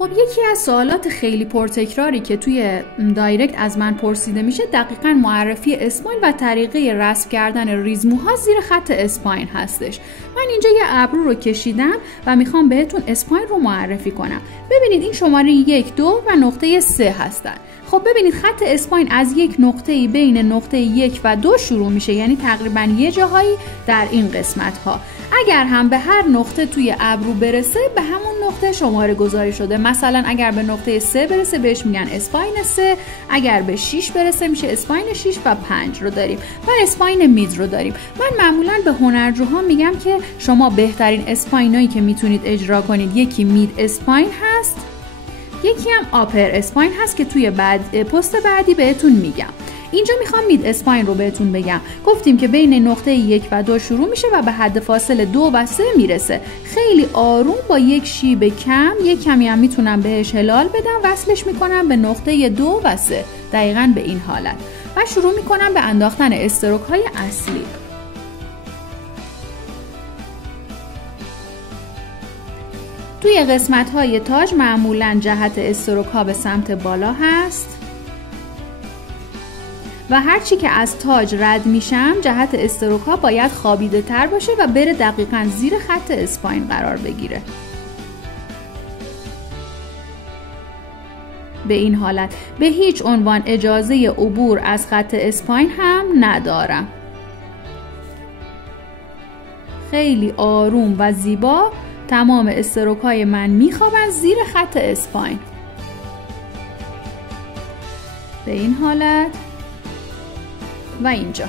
خب یکی از سوالات خیلی پرتکراری که توی دایرکت از من پرسیده میشه دقیقاً معرفی اسپاین و طریقه رسم کردن ریزموها زیر خط اسپاین هستش. من اینجا یه ابرو رو کشیدم و میخوام بهتون اسپاین رو معرفی کنم. ببینید این شماره 1 2 و نقطه 3 هستن. خب ببینید خط اسپاین از یک نقطه‌ای بین نقطه 1 و 2 شروع میشه، یعنی تقریباً یه جاهایی در این قسمت ها. اگر هم به هر نقطه توی ابرو برسه به همون نقطه شماره گذاری شده. مثلا اگر به نقطه 3 برسه بهش میگن اسپاین 3، اگر به 6 برسه میشه اسپاین 6 و 5 رو داریم و اسپاین مید رو داریم. من معمولا به هنرجوها میگم که شما بهترین اسپاینایی که میتونید اجرا کنید یکی مید اسپاین هست، یکی هم آپر اسپاین هست که توی پست بعدی بهتون میگم. اینجا میخوام مید اسپاین رو بهتون بگم. گفتیم که بین نقطه 1 و 2 شروع میشه و به حد فاصله 2 و 3 میرسه. خیلی آروم با یک شیب کم، یک کمی هم میتونم بهش هلال بدم، وصلش میکنم به نقطه 2 و 3 دقیقاً به این حالت و شروع میکنم به انداختن استروک های اصلی. توی قسمت های تاج معمولاً جهت استروک ها به سمت بالا هست و هرچی که از تاج رد میشم جهت استروک ها باید خوابیده تر باشه و بره دقیقاً زیر خط اسپاین قرار بگیره. به این حالت به هیچ عنوان اجازه عبور از خط اسپاین هم ندارم. خیلی آروم و زیبا تمام استروک های من میخوابن زیر خط اسپاین. به این حالت و اینجا.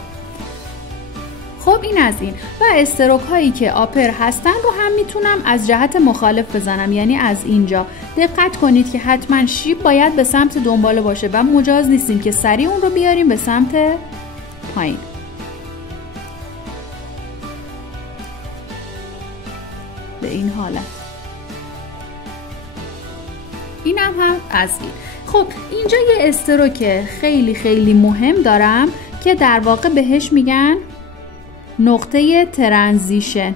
خب این از این. و استروک هایی که آپر هستن رو هم میتونم از جهت مخالف بزنم، یعنی از اینجا. دقت کنید که حتما شیب باید به سمت دنباله باشه و مجاز نیستیم که سریع اون رو بیاریم به سمت پایین. به این حالت. اینم هم از این. خب اینجا یه استروک خیلی خیلی مهم دارم که در واقع بهش میگن نقطه ترانزیشن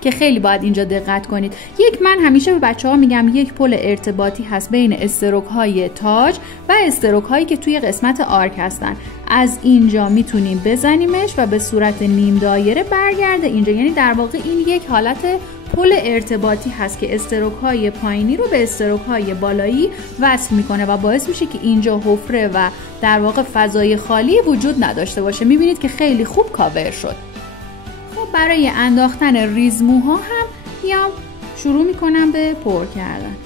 که خیلی باید اینجا دقت کنید. من همیشه به بچه‌ها میگم یک پل ارتباطی هست بین استروک های تاج و استروک هایی که توی قسمت آرک هستن. از اینجا میتونیم بزنیمش و به صورت نیم دایره برگرده اینجا، یعنی در واقع این یک حالت پل ارتباطی هست که استروک های پایینی رو به استروک های بالایی وصل میکنه و باعث میشه که اینجا حفره و در واقع فضای خالی وجود نداشته باشه. میبینید که خیلی خوب کاور شد. خب برای انداختن ریزموها هم میام شروع میکنم به پر کردن.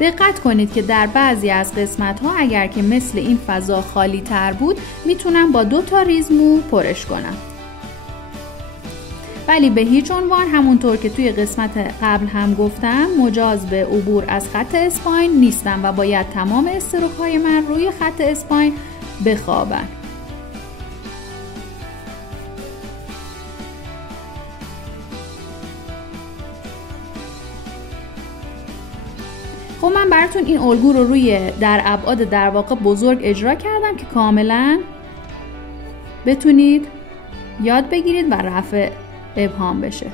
دقت کنید که در بعضی از قسمت ها اگر که مثل این فضا خالی تر بود میتونم با 2 تا ریزمو پرش کنم، ولی به هیچ عنوان همونطور که توی قسمت قبل هم گفتم مجاز به عبور از خط اسپاین نیستم و باید تمام استروک های من روی خط اسپاین بخوابن. خب من براتون این الگو رو در ابعاد در واقع بزرگ اجرا کردم که کاملا بتونید یاد بگیرید و رفع ابهام بشه.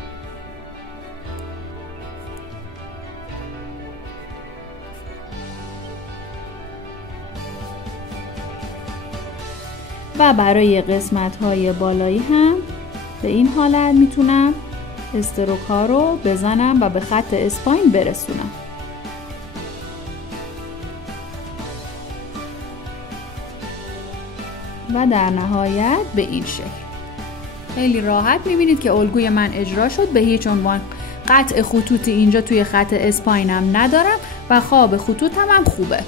و برای قسمت های بالایی هم به این حالت میتونم استروک ها رو بزنم و به خط اسپاین برسونم. و در نهایت به این شکل خیلی راحت میبینید که الگوی من اجرا شد. به هیچ عنوان قطع خطوطی اینجا توی خط اسپاینم ندارم و خواب خطوطم هم خوبه.